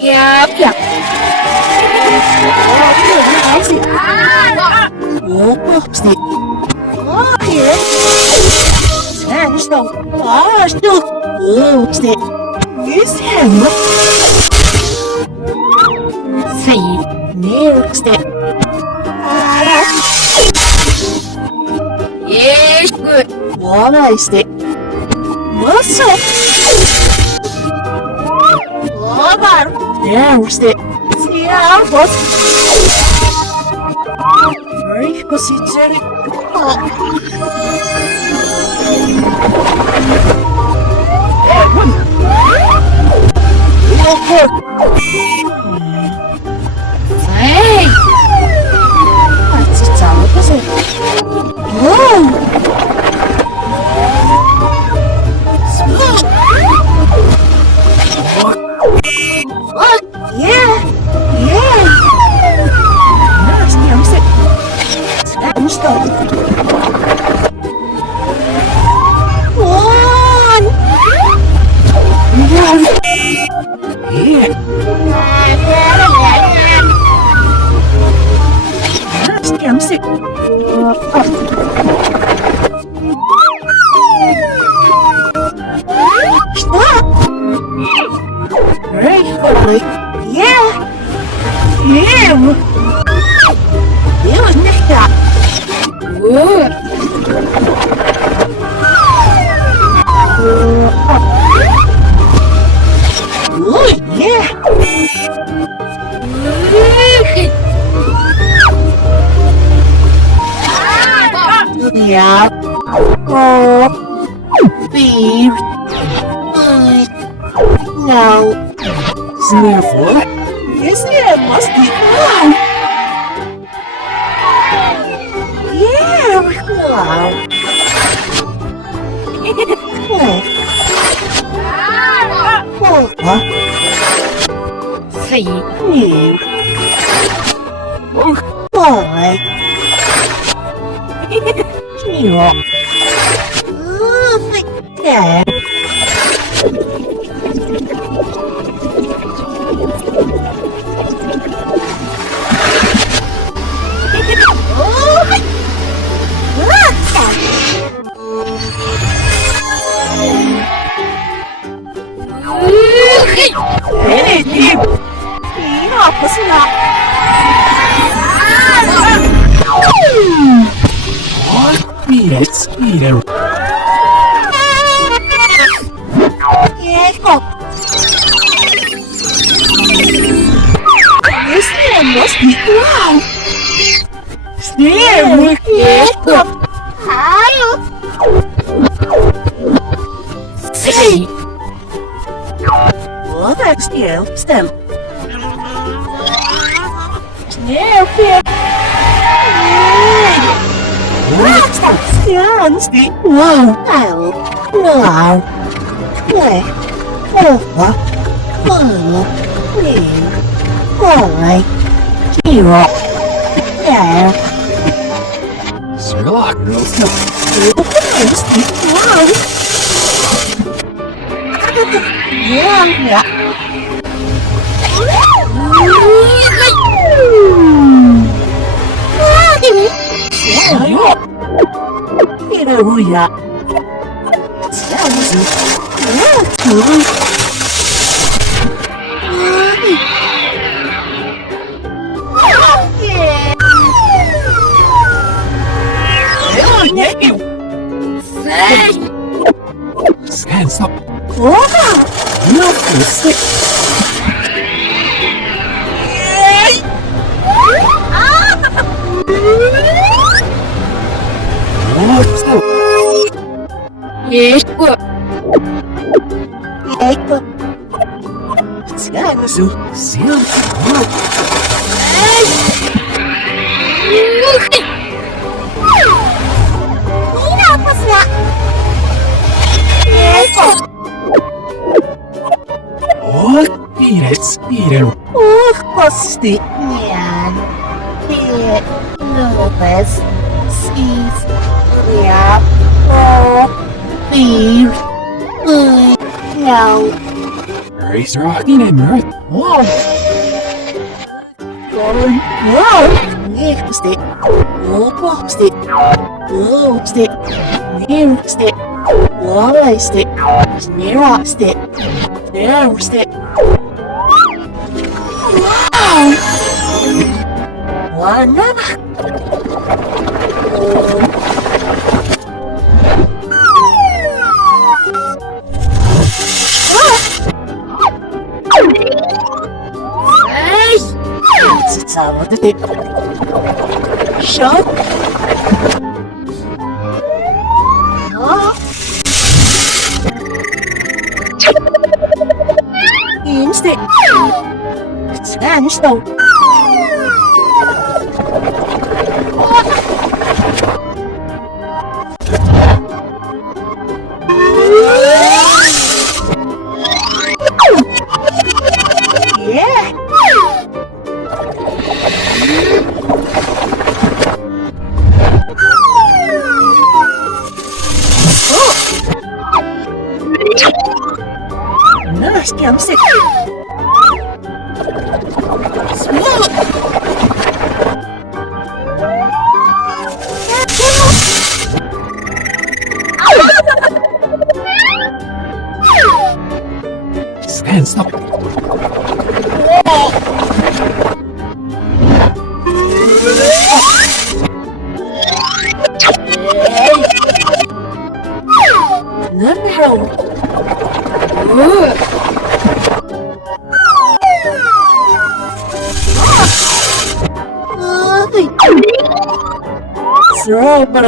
Yep, yep. Oopsie. Here. There's no still. Oopsie. This him. Save. Next. Yes, good. What is it? What's up? There's it. See how what? Very positive. Hey! What's it all about? Oh! What? Yeah! Stop. One! Here! I'm sick. Stop! Right, yeah! Him! You was nicht up. Good. Oh, yeah! Yeah. Oh. Beef. No. Sniffle. Yes, it must be. Yeah. Wow. Huh? Save. New. Oh, boy. New. Oh, my God. Oh, my Hey, Tim! Apa sih nak? Oh, yes, Peter. Kok? Ini must be wow. Stem, kok? Ayo. Save. Oh, that's still stem. Snare fit. What's that? Sounds deep. Wow. Wow. Play. Over. Follow. Clear. Boy. Zero. There. Sherlock. Sounds deep. Wow. Yeah. Hallelujah. Stand up. Look, sick. What's that? Yes, good. Peter. Oh, pasti. Yan. Pit. Lopez. Sis. Liap. Oh. Beer. No. Race rocking and mirth. Wow. Going. Wow. Next stick. Oh, stick. Oh, stick. New stick. Why stick. Snare stick. There stick. Wow. Another. Hey! It's all the dip. Shot. Instead. Sandstone. Yeah. Nice, I'm sick. Stand stop. Throw, but